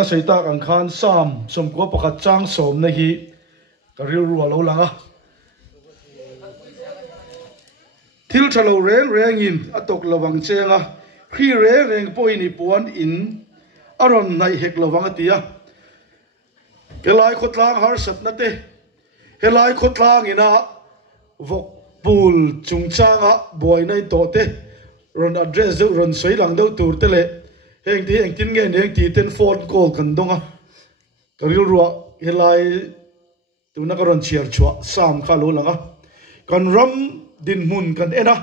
Sợi ta càng khan sam som của bậc trang som này hi cái riu rùa lâu langa thil thalo reng reng in atok lawang chenga khi reng reng poi ni puan in aron nai hek lawang atia kelai khotlang har sat na te helai khotlang ina vok pul chungchanga boy nai to te ron address ron soi lang deuh tur te le heng tin nge heng ti ten phone call kan donga karil ruwa helai tuna karon chiar chua sam kha lo langa kan ram din mun kan ena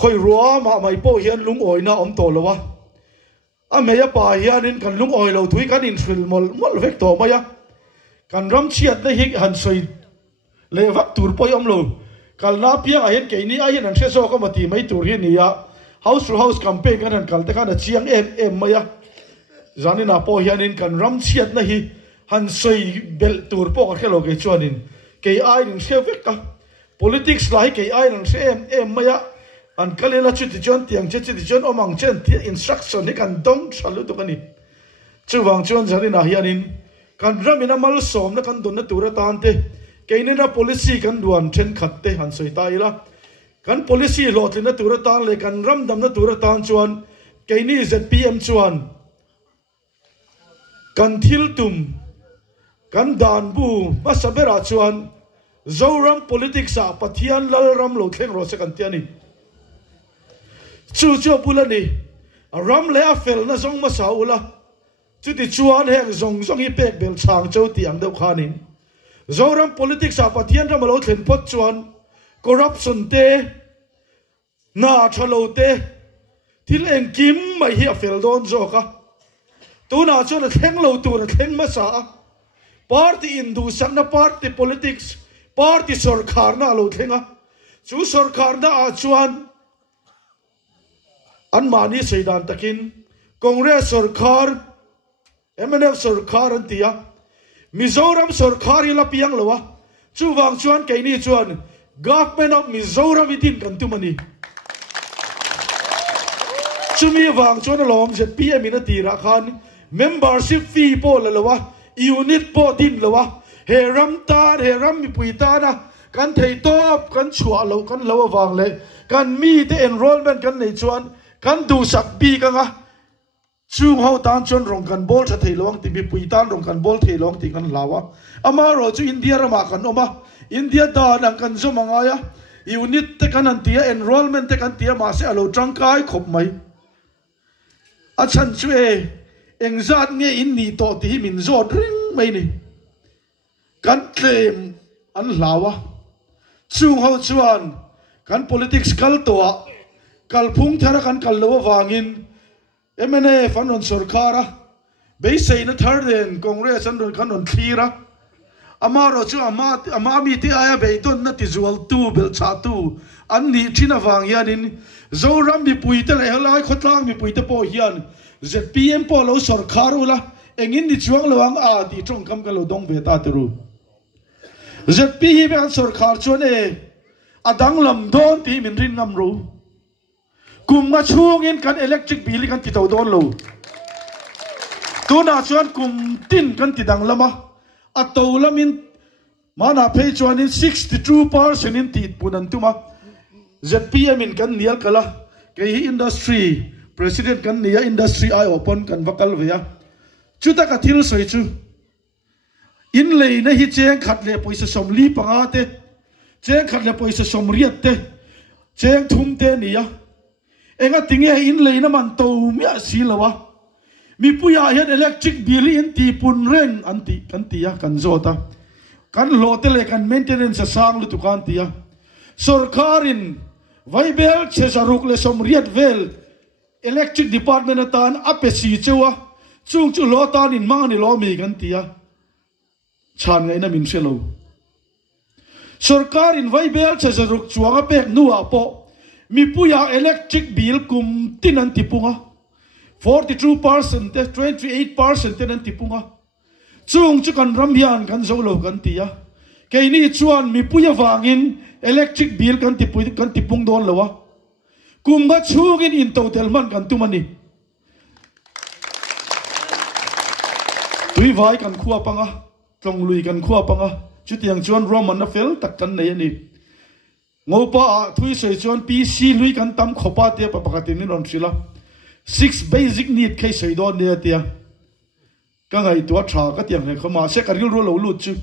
khoi ruwa ma mai po hian lung oina om to lowa a meya pa hianin kan lung oi lo thui kan in thril mol vek to maya kan ram chiat na hi han soi le vak tur poi om lo kal na pia a hen ke ni a hen an se so ka mati mai tur hi ni ya house to house campaign kan han kal te kan chiang em maya zanina po hianin kan ram chiat na hi han soi bel tur po ka khelo ke chuanin ke ai ning se vek ka politics lai ke ai nang se em maya an kalela chu ti chon tiang che ti chon omang chen ti instruction ni kan dong chalu to kani chuwang chon zanina hianin kan ramina mal som na kan don na tura tan te ke ni na policy kan duan then khat te han soi ta ila kan policy lot na tura tan le kan ram dam na tura tan chuan ke ni zpm chuan kan thil tum kan dan bu masabera chuan zoram politics a pathian lal ram lo thleng ro se kan tiani chu pulani ram le a fel na zong ma saula chu ti chuan heng zong hi pek bel chang chau ti ang deuh khanin zoram politics a pathian ram lo thlen pot chuan corruption te na thalo te thil eng kim mai hi a fel don zo ka tu na chuan a thleng lo tu na thleng ma sa party indu sakna party politics party sarkar na lo thenga chu sarkar na a chuan an mani seidan takin congress sarkar MNF sarkar an tia Mizoram sarkar ila piang lawa chu wang chuan ke ni chuan government of Mizoram itin kan tumani chumi wang chuan lom jet PM ina tira khan membership fee po lawa unit po din lawa heram mi puita na kan thei top kan chua lo kan lo wang le kan mi te enrollment kan nei chuan kan du sak bi ka nga chung ho tan chon rong kan bol tha thei long ti mi puitan rong kan bol thei long ti kan lawa ama ro chu India rama kan oma India da nang kan zo manga ya unit te kan an tia enrollment te kan tia ma se alo tangkai khop mai a chan chue engzat nge in ni to ti min zo ring mai ni kan claim an lawa chung ho chuan kan politics kal toa kal phung thara kan kal lo wangin MNA fan on sarkara be sei na tharden congress an ron kan on thira amaro chu ama mi ti aya be ton na ti zual tu bel cha tu an ni thina wang hianin zoram mi puite le halai khotlang mi puite po hian zpm po lo sarkarula engin ni chuang lawang a ti tong kam ka lo dong ve ta teru zp hi be an sarkar chuan e adang lam don ti min rin ngam ro kum ma chungin kan electric bill kan ti to don lo tu na chuan kum tin kan ti dang lama a to lamin mana phe chuan in 62% in ti punan tuma zpm in kan nial kala ke hi industry president kan nia industry ai open kan vakal veya chuta ka thil soi chu in lei na hi cheng khat le poisa somli panga te cheng khat le poisa somriat te cheng thum te nia enga tinge in lei na man to mia silawa mi puya hian electric bill in ti pun reng anti kan tia kan zota kan lotel kan maintenance sang lu tu kan tia sarkarin vaibel chesaruk le somriat vel electric department atan apesi chewa chung chu lo tan in mang ni lo mi kan tia chan ngai na min selo sarkar in vaibel chesaruk chuanga pek nuwa po mi puya electric bill kum tinan tipunga 42% 28% tinan tipunga chung chu kan ram hian kan zo lo kan tia ke ni chuan mi puya wangin electric bill kan tipung don lawa kum ba chungin in total man kan tumani tui vai kan khua panga tong lui kan khua panga chu tiang chuan Roman na fel tak kan nei ani ngopa thui sei chuan PC lui kan tam khopa te pa pakatin ni ron sila 6 basic need khai sei don ne tia ka ngai tua tha ka tiang ne khoma se karil ro lo lu chu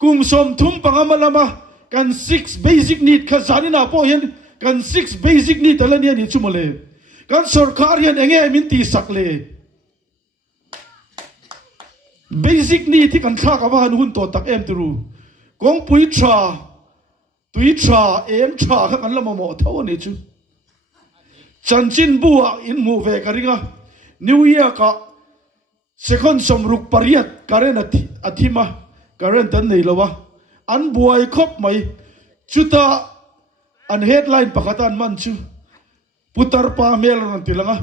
kum som thum panga malama kan 6 basic need kha zanina po hian kan 6 basic need alani ani chumale kan sarkar hian enge min ti sakle basic need thi kan thak awa hun to tak em turu kong pui tha tui tha em tha kha kan lama mo thaw ni chu chanchin bua in mu ve karinga new year ka second somruk pariat karen athima karen tan nei lowa an buai khop mai chuta an headline pakatan man chu putar pa mel ran tilanga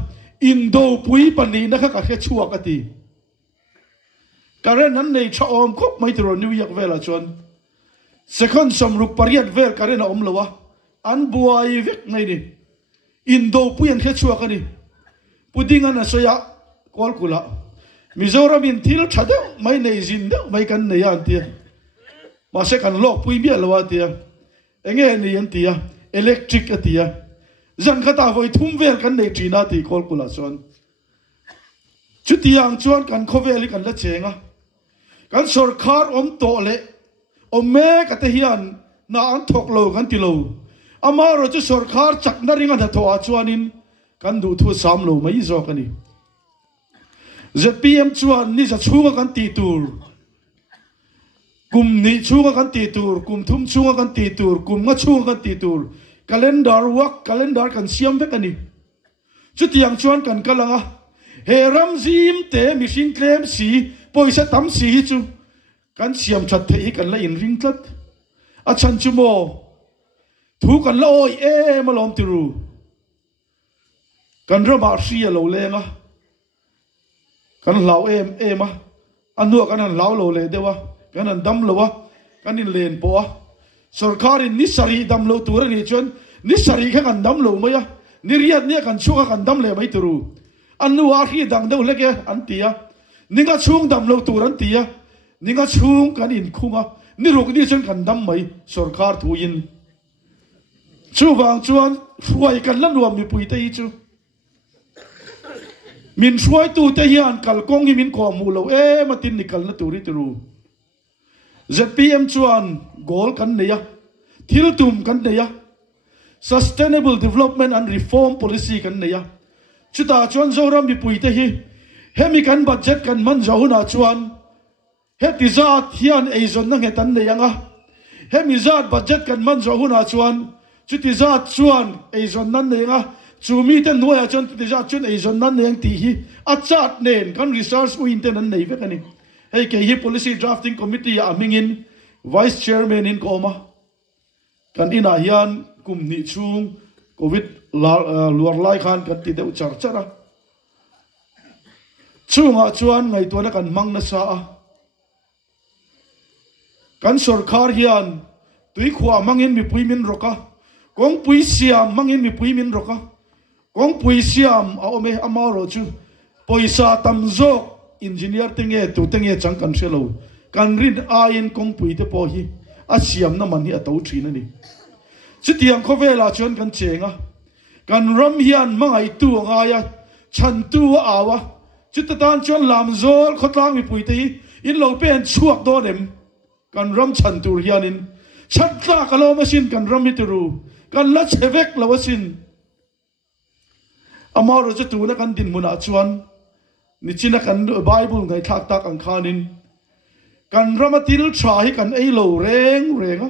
indo pui pani na kha khe chuwa ka ti karen an nei tha om khop mai tro new year vela chon second somruk pariat vel karen om lowa an buai vek ngai ni indo pui an khe chuwa ka ni puding an soya kol kula Mizoram in til chade mai nei zin de mai kan nei an tia ma se kan lok pui bia lawa tia enge ni an tia electric atia zan khata voi thum vel kan nei trina ti kol kula son chutiang chuan kan khoweli kan la chenga kan sarkar om to le om me ka te hian na an thok lo kan ti lo amaro chu sarkar chak na ringa da tho a chuanin kan du thu sam lo mai zo kani ZPM chuan ni za chunga kan ti tur kum ni chunga kan ti tur kum thum chunga kan ti tur kum nga chunga kan ti tur calendar work calendar kan siam vek ani chutiang chuan kan kalanga he ram zim te machine claim si poisa tam si chu kan siam that thei kan la in ring tlat a chan chu mo thu kan la oi e malom tiru kan rama ria lo lenga kan lau em a anu kan an lau lo le dewa kan an dam lo wa kan in len po a sarkar in nisari dam lo tur ni chon nisari kha kan dam lo maya niriat ne kan chuka kan dam le mai turu anu a hi dang do leke an tia ninga chung dam lo tur an tia ninga chung kan in khunga ni ruk ni chen kan dam mai sarkar thu in chuwang chuan huai kan lanuam mi pui te chu min suai tu te hian kal kong hi min ko mu lo e matin nikal na turi turu ZPM chuan goal kan neya thil tum kan neya sustainable development and reform policy kan neya chuta chuan zoram mi pui te hi hemi kan budget kan man zauna chuan heti zat hian eizon na ngetan neyanga hemi zat budget kan man zauna chuan chuti zat chuan eizon nan neyanga chumi ten noya chon ti ja chun ei zon nan neng ti hi a chat nen kan research win ten an nei ve kani hei ke hi policy drafting committee a mingin vice chairman in koma kan ina hian kum ni chung covid luar lai khan kan ti deu char chara chunga chuan ngai to na kan mang na sa a kan sarkar hian tui khwa mangin mi pui min roka kong pui siam mangin mi pui min roka kong pui siam a ome amaro chu poisa tamzo engineer tinge tu tinge chang kan selo kan rin a in kong pui te po hi a siam na man hi a to thina ni chitiang khovela chon kan chenga kan ram hian mangai tu nga ya chan tu awa chitatan chon lam zol khotlang mi pui te in lo pen chuak do dem kan ram chan tu hianin chatla kalo masin kan ram mituru kan la chevek lawasin amaro chu tu na kan din muna chuan ni china kan bible ngai thak tak ang khanin kan ramatil tha hi kan ei lo reng renga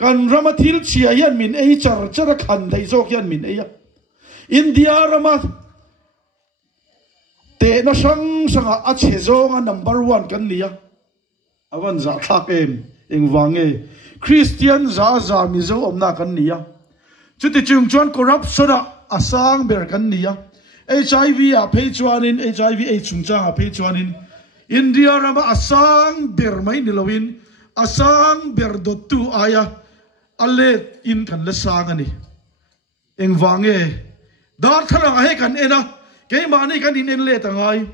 kan ramatil chia hian min ei char chara khan dai zok hian min ei india rama te na sang sanga a che zonga number 1 kan nia awan za thak em engwange christian za mi zo omna kan nia chuti chung chuan corruption asang ber kan nia HIV a phei chuanin HIV a chungcha a phei chuanin India rama asang ber mai nilowin asang ber dotu aya alet in kan la sang ani engwange dar thara he kan ena ke ma ni kan in le tangai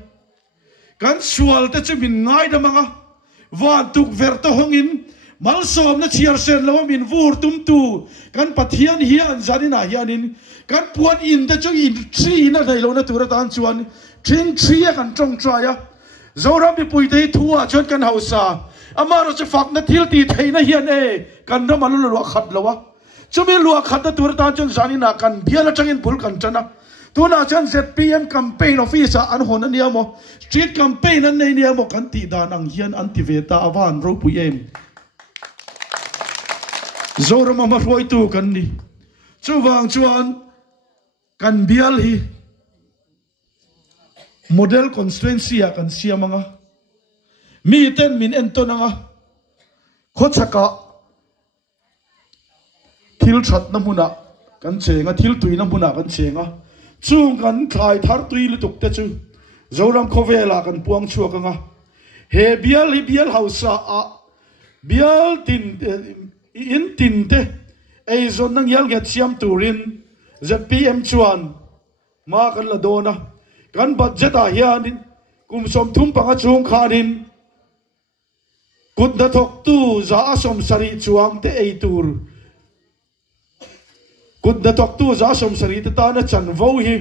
kan sual te chu min ngai da manga van tuk ver to hongin mal som na chiar sen lo min vur tum tu kan pathian hian zanina hianin kan puan in te chu in tri na dai lo na tur tan chuan thin thria kan tong traya zoram bi pui te thua chon kan hausa amaro chu fak na thil ti theina hian e kan ra malu lo khat lowa chumi lo khat na tur tan chon zanina kan biala changin pul kan chana tuna chan ZPM campaign office an hon ania mo street campaign an nei nia mo kan ti dan ang hian antiveta avan ropui em zoram ma roi tu kan ni chuwang chuan kan bial hi model constituency a kan siamanga mi ten min entonanga khochaka thil that na muna kan chenga thil tui na muna kan chenga chung kan thlai thar tui lu tuk te chu zoram khovela kan puang chuakanga he bial hi bial hausa a bial tin in tin te ei zon nang yal get siam turin ZPM chuan ma kan la dona kan budget a hianin kum som thum panga chung khanin kut na thok tu za asom sari chuang te ei tur kut na tok tu za som sari te ta na chan vo hi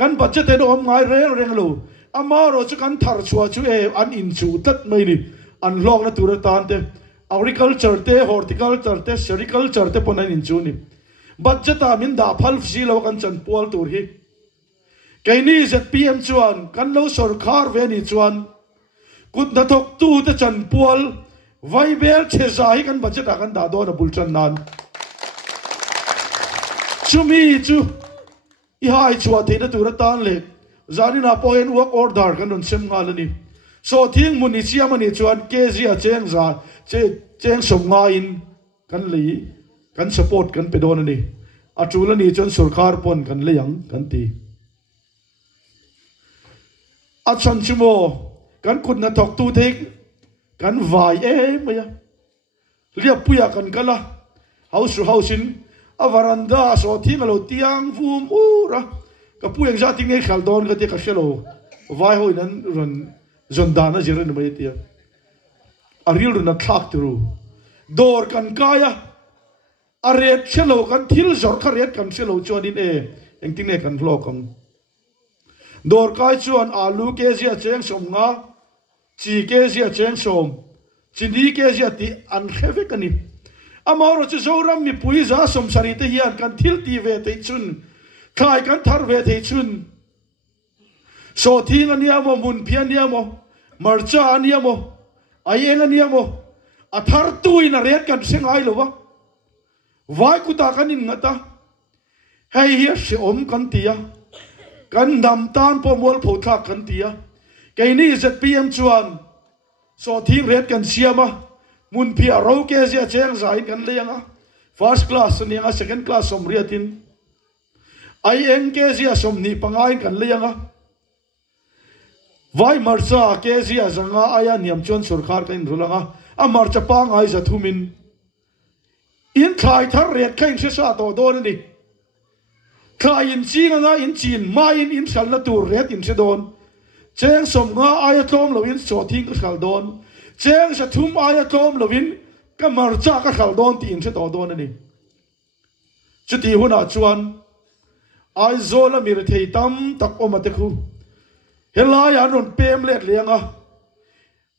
kan budget te om ngai reng lo amaro chu kan thar chua chu e an in chu tat mai ni an lok na tur tan te agriculture te horticulture te sericulture te ponan in chu ni budget a min da phal si lo kan chan pol tur hi kaini ZPM chuan kan lo sarkar ve ni chuan kut na tok tu te chan pol vai bel che zai kan budget a kan da do na bulchan nan chumi chu I hai chua the na tur tan le zani na point work order kan don sem ngalani so thing mun ni chiam ani chuan KG a cheng za cheng som nga in kan li kan support kan pedon ani atula ni chon sarkar pon kan leyang kan ti achan chumo kan kut na tok tu thik kan vai maya lia puya kan kala hausin a varanda so thing alo tiang vum ura ka puyang za ting e khaldon ka te ka shelo vai hoi nan ran zondana jiren mai tia aril na thak tru dor kan kaya aret shelo kan thil zor kharet kan shelo chonin e engting ne kan vlog kan dor kai chuan alu ke zia cheng som nga chi ke zia cheng som chini ke zia ti an kheve kani amaro chu zoram mi pui za som sari te hian kan thil ti ve te chun khai kan thar ve te chun so thing ania mo mun phian ania mo marcha ania mo ayeng ania mo athar tui na ret kan sengai lowa vai ku ta kan in ngata hei hi se om kan tia kan dam tan po mol pho thak kan tia kaini ZPM chuan so thing ret kan siama mun phia ro ke zia cheng zai kan leanga first class ni nga second class som riatin ai eng ke zia som ni pangai kan leanga vai marcha ke zia zanga aya niam chon sarkar kan rulanga a marcha pang ai za thumin in khai thar ret khain se sa to don ni khai in chi nga in chin mai in sal na tur ret in se don cheng som nga aya tlom lo in so thing ka sal don cheng sa thum aya tlom lo in ka marcha ka sal don ti in se to don ni chuti huna chuan ai zola mir thei tam tak omate khu helai an ron pem let lenga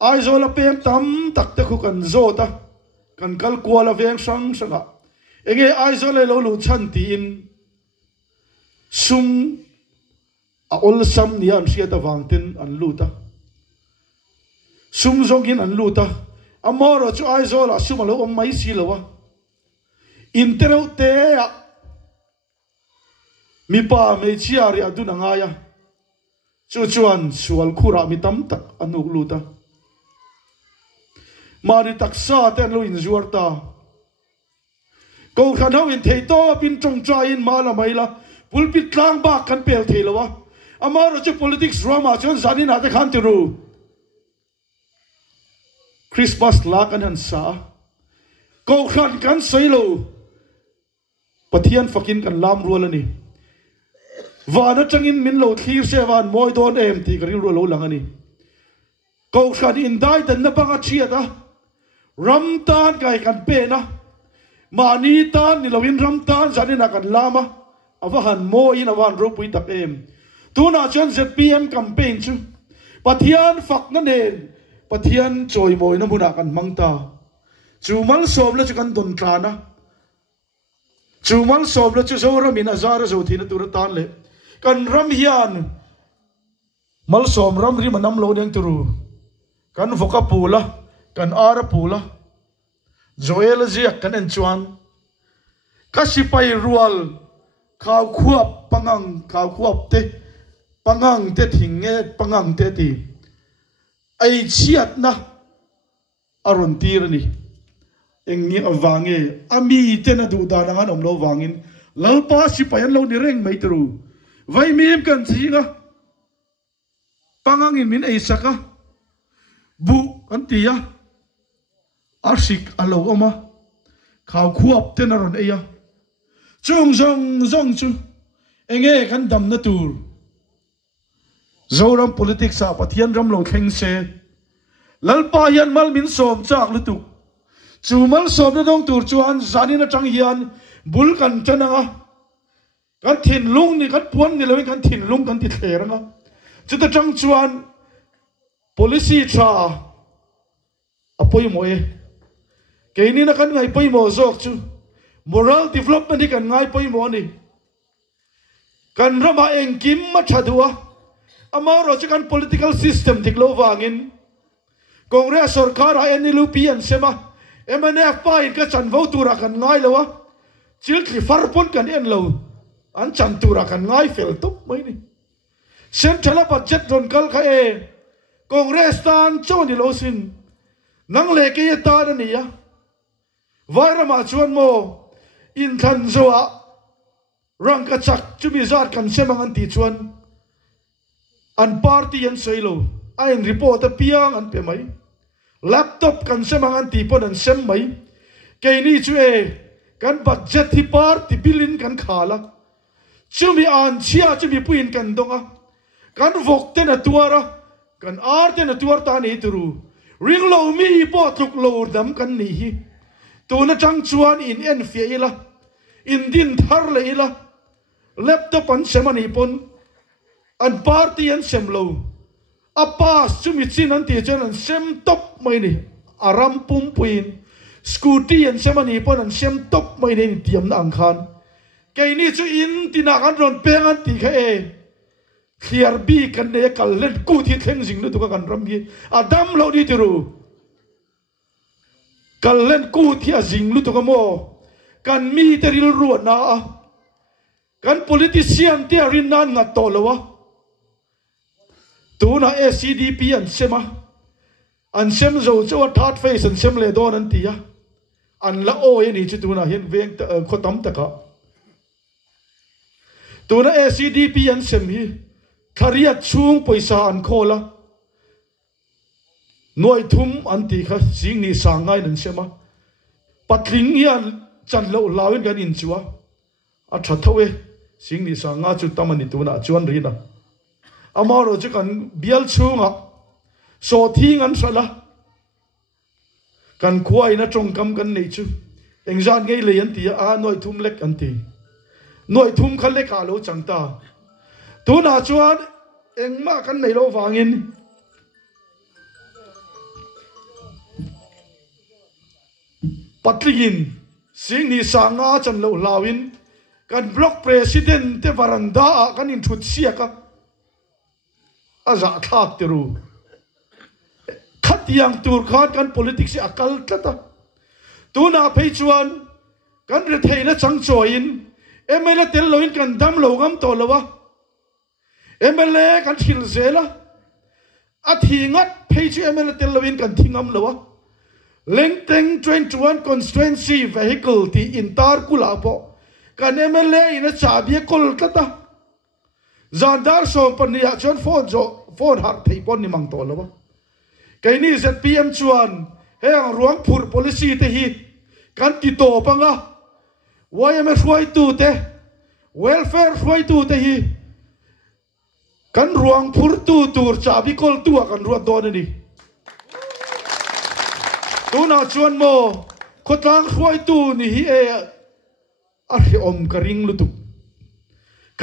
ai zola pem tam tak te khu kan zota kan kal kwala veng sang sanga enge ai zola lo lu chan ti in sum a ol sam ni an sia ta wangten an luta sum zongin an luta amoro chu ai zola sum lo om mai si lowa intero te mi pa me chiari aduna ngaya chu chuan sual khura mi tam tak anuk luta mari taksa ten lo in zuarta ko khan ho in thei to pin trong tra in mala maila pulpit tlang ba kan pel thei lowa amaro chu politics drama chon zanin ate khan tiru Christmas la kan han sa ko khan kan soilo pathian fakin kan lam rualani vana changin min lo thir se van moi don em ti kari ro lo langani câu khăn in đai tận na băng chia ta ram tan cái kan pe na mà ni tan ni lawin ram tan za ni na kan lama avahan mo in avan ropui tak em tu na chuan ZPM campaign chu pathian fak na nen pathian choi moi na muna kan mangta chu mal som la chu kan don tra na chu mal som la chu zo ram in azara zo thina tur tan le kan ram hian mal som ram ri manam lo deng turu kan voka pula kan ara pula joel ziak kan en chuan kasipai rual khau khuap te pangang te thinge pangang te ti ai chiat na aron tir ni engi awange ami te na du da ngan om lo wangin lalpa sipai an lo ni reng mai tru vai mim kan chinga pangang in min ai saka bu kan tia arsik alo oma khau khuap te na ron eya chung zong chu enge kan dam na tur zoram politics a pathian ram lo kheng se lalpa hian mal min som chak lutu chu mal som na dong tur chuan zanin a tang hian bul kan chananga kan thin lung ni kan puan ni lo kan thin lung kan ti theranga chu ta tang chuan policy tra apoi moe keini na kan ngai poi mo zok chu moral development ni kan ngai poi mo ni kan rama engkim ma thadua amaro chi kan political system tiklo wangin congress sarkar a NLP an sema MNF pa in ka chan vo tura kan ngai lawa chil ki farpon kan en lo an chan tura kan ngai fel tup mai ni central budget ron kal kha e congress tan choni lo sin nang le ke ta na ni ya vairama chuan mo in than zoa rang ka chak chumi zat kan semang an ti chuan an party an soilo ain report a piang an pe mai laptop kan semang an ti pon an sem mai ke ni chu e kan budget hi party bilin kan khala chumi an chia chumi puin kan donga kan vok te na tuara kan ar te na tuar ta ni turu ring lo mi po tuk lo dam kan ni hi tu na chang chuan in en fiela in din thar le ila laptop an semani pon an party an semlo apas chumi chin an ti chen an sem top mai ni aram pum puin scooty an semani pon an sem top mai ni tiam na ang khan ke ni chu in tina kan ron peng an ti kha e clear bi kan ne kal len ku thi thleng jing lu tu kan ram bi adam lo di tiru kal len ku thi a jing lu tu ka mo kan mi te ril ruat na kan politician te rin nan nga to lawa tu na ACDP an sema an sem zo cho third face an sem le don an tia an la o ye ni chu tu na hian veng ta khotam ta ka tu na ACDP an sem hi tharia chung poisa an khola noi thum an ti kha sing ni sangai nan sema patling hian chan lo lawin kan in chuwa a tha thawe sing ni sanga chu tamani tu na chuan ri na amaro chu kan bial chunga so thing an sala kan khuai na trong kam kan nei chu engzan ngei le an ti a noi thum lek an ti noi thum khan le ka lo changta tu na chuan engma kan nei lo wangin patlingin sing ni sanga chan lo lawin kan block president te varanda kan in thut siaka aza thak teru khat yang tur khat kan politics akal tlata tu na peichuan kan re theina chang choin MLA tel loin kan dam lo gam to lawa MLA kan thil zela a thingat peichu MLA tel loin kan thingam lawa lengteng 21 constituency vehicle ti intar kula po kan MLA ina chabi kol tlata zandar so pania chon phone har thei pon ni mang to lawa kai ni ZPM chuan he ang ruang phur policy te hi kan ti to panga YMF huai tu te welfare huai tu te hi kan ruang phur tu tur chabi kol tu kan ruat don ni tu na chuan mo khotlang khoi tu ni hi e a hi om ka ring lutu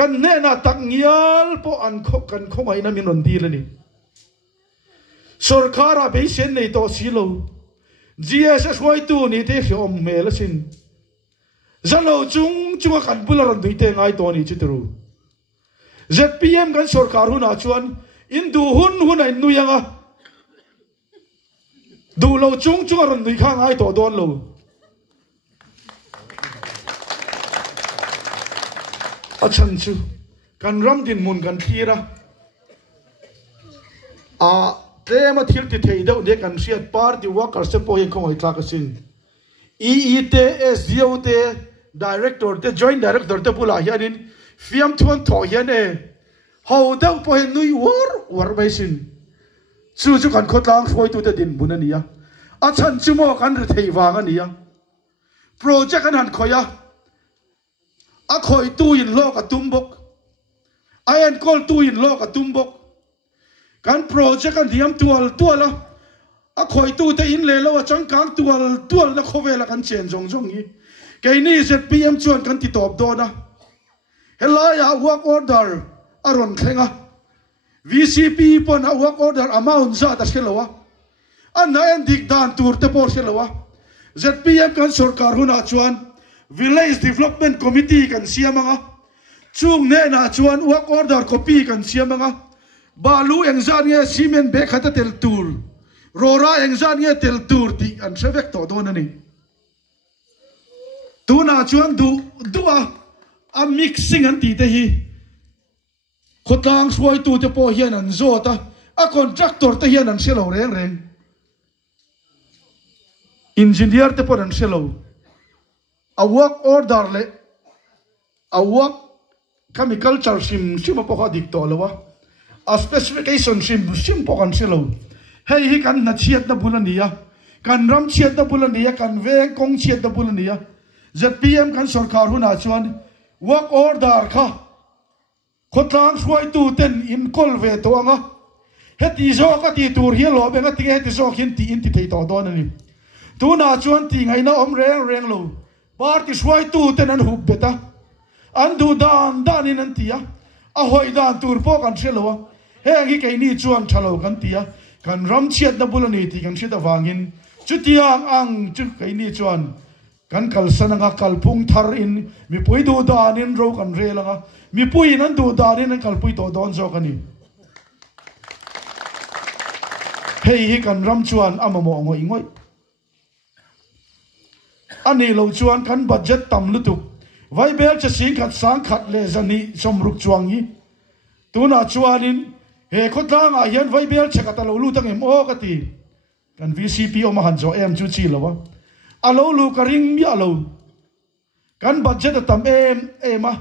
kan ne na tak ngial po an kho kan khomai na min ron di le ni sarkara be sen nei to silo GSS khoi tu ni te hi om me la sin zalo chung chung kan bular dui te ngai to ni chitru ZPM kan sarkar hu na chuan in du hun ai nu yanga du lo chung chung ron dui khang ai to don lo achan chu kan ram din mun kan thira a te ma thil ti thei do de kan siat party worker se po yin khong ai tla ka sin te SDO te director te joint director te pula hianin fiam thon tho hian e ho dang po hin nui war bai sin chu chu kan khotlang khoi tu te din bun ania achan chu mo kan ri thei wang ania project kan han khoya a khoi tu in lo ka tumbok I and call tu in lo ka tumbok kan project kan diam tual a khoi tu te in le lo chang kang tual na khowela kan chen jong hi ke ni ZPM chuan kan ti top do na helaya work order aron khenga VCP pon a work order amount za ta shelowa an na en dik dan tur te por shelowa ZPM kan sarkar huna chuan Village Development Committee kan siamanga chung ne na chuan work order copy kan siamanga balu engzan nge cement be khata tel tur rora engzan nge tel tur ti an sevek to don ani tu na chuan du a mixing an ti te hi khotlang suai tu te po hian an zota a contractor te hian an selo reng engineer te po an selo a work order le a work chemical sim po ka dik to lawa a specification sim po kan selo hei hi kan na chiat na bulania kan ram chiat na bulania kan ve kong chiat na bulania ZPM kan sarkar huna chuan work order kha khotlang khoi tu ten in kol ve to anga heti zo ka ti tur hi lo be nga ti heti zo hin ti in ti thei to don ani tu na chuan ti ngai na om reng lo party khoi tu ten an hub beta an du dan in an tia a hoi dan tur po kan shelo he ngi ke ni chuan thalo kan tia kan ram chiat na bulani ti kan shita wangin chutiang ang chu ke ni chuan kan kalsana nga kalpung thar in mi pui du dan in ro kan re langa mi pui nan du dan in kal pui to don zo kani hei hi kan ram chuan amamo ngoi ngoi ani lo chuan kan budget tam lutuk vai bel cha sing khat sang khat le zani somruk chuang hi tuna chuanin he khotlang a hian vai bel cha ka lo lu tang em o ka ti kan VCP o ma han zo em chu chi lawa alo lu ka ring mi alo kan budget tam em a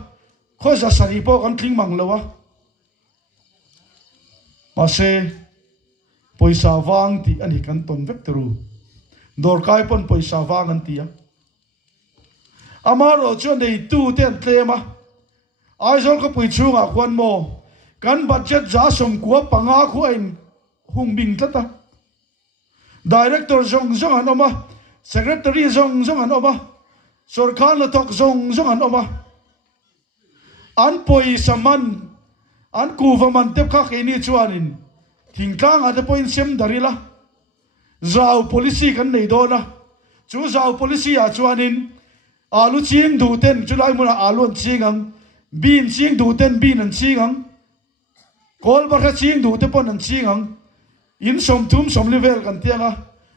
kho za sari po kan thling mang lawa pase poisa wang ti ani kan ton vek tru dor kai pon poisa wang an ti amaro chuan dei tu ten tlema ai zol ka pui chunga kwan mo kan budget za som kwa panga khu ein hung bing tata director zong an oma secretary zong an oma sarkar la tok zong an oma an poi saman an kuvaman tep kha ke ni chuanin thingtlang ate point sem darila zau policy kan nei dona chu zau policy a chuanin alu ching du ten chulai muna alu chingang bin ching du ten bin an chingang kol barha ching du te pon an chingang in som thum som level kan tianga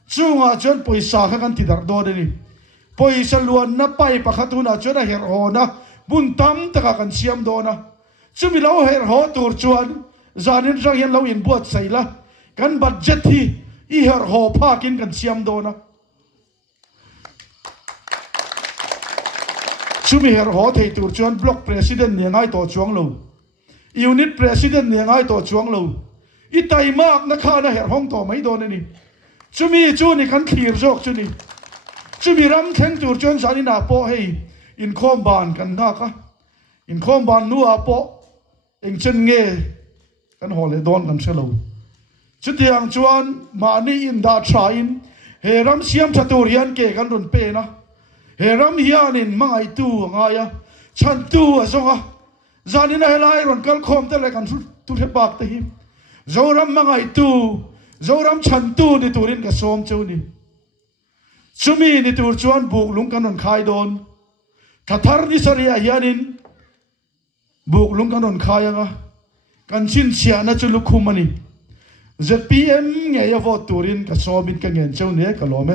chunga chon poisa kha kan tidar do ni poisa luan na pai pakhatuna chona her hona bun tam taka kan siam do na chumi lo her ho tur chuan zanin rang yan lo in buat saila kan budget hi I her ho phakin kan siam do na chumi her ho thei tur chuan block president ne ngai to chuang lo unit president ne ngai to chuang lo I tai mak na kha na her hong to mai do ni chumi chu ni kan thlir jok chu ni chumi ram theng tur chuan sani na po hei in khom ban kan na ka in khom ban nu a po eng chen nge kan hole don kan selo chutiang chuan mani in da thain heram siam chatur hian ke kan run pe na heram hianin mangai tu ngaya chan tu azonga zanina helai ron kal khom te le kan tu the bak te hi zoram mangai tu zoram chan tu ni turin ka som chu ni chumi ni tur chuan buk lung kan ron khai don thatar ni saria hianin buk lung kan ron khai anga kan chin sia na chu lukhum ani ZPM nge ya vote turin ka somin ka ngen chu ne ka lo me